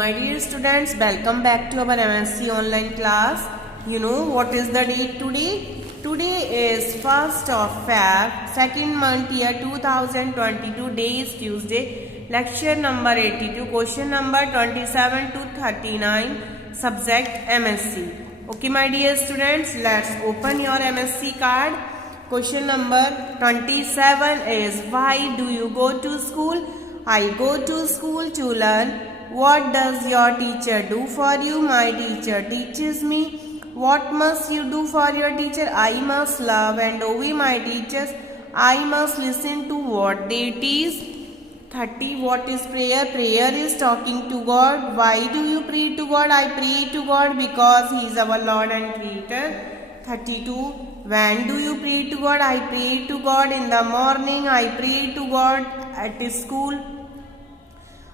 my dear students, welcome back to our M.SC online class. You know what is the date today? Today is 1st of Feb, second month year 2022, day is Tuesday. Lecture number 82, question number 27 to 39, subject M.SC. Okay my dear students, let's open your M.SC card. Question number 27 is, why do you go to school? I go to school to learn. What does your teacher do for you? My teacher teaches me. What must you do for your teacher? I must love and obey my teachers. I must listen to what they teach. 30. What is prayer? Prayer is talking to God. Why do you pray to God? I pray to God because He is our Lord and Creator. 32. When do you pray to God? I pray to God in the morning. I pray to God at school.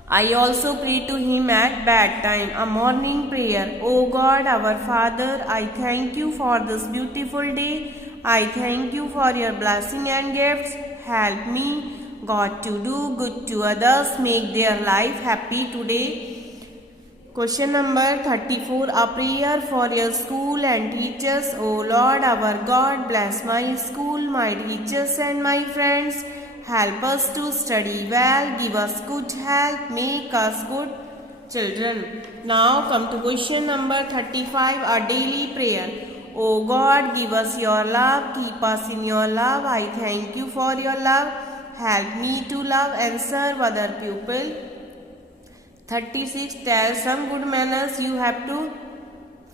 I also pray to Him at bedtime, a morning prayer. O God, our Father, I thank you for this beautiful day. I thank you for your blessing and gifts. Help me, God, to do good to others, make their life happy today. Question number 34. A prayer for your school and teachers. O Lord, our God, bless my school, my teachers and my friends. Help us to study well, give us good health, make us good children. Now come to question number 35, a daily prayer. O God, give us your love, keep us in your love. I thank you for your love. Help me to love and serve other people. 36, tell some good manners you have to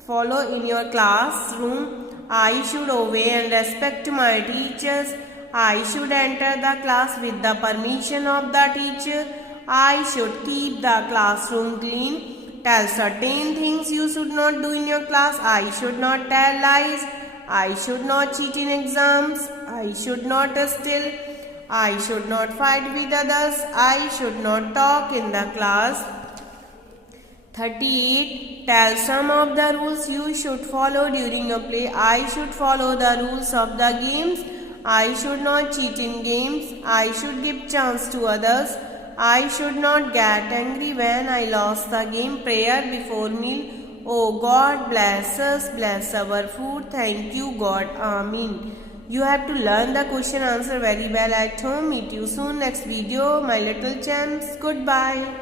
follow in your classroom. I should obey and respect my teachers. I should enter the class with the permission of the teacher. I should keep the classroom clean. Tell certain things you should not do in your class. I should not tell lies. I should not cheat in exams. I should not steal. I should not fight with others. I should not talk in the class. 38. Tell some of the rules you should follow during a play. I should follow the rules of the games. I should not cheat in games. I should give chance to others. I should not get angry when I lost the game. Prayer before meal. Oh God, bless us, bless our food. Thank you God. Amen. You have to learn the question answer very well at home. Meet you soon next video, my little champs. Goodbye.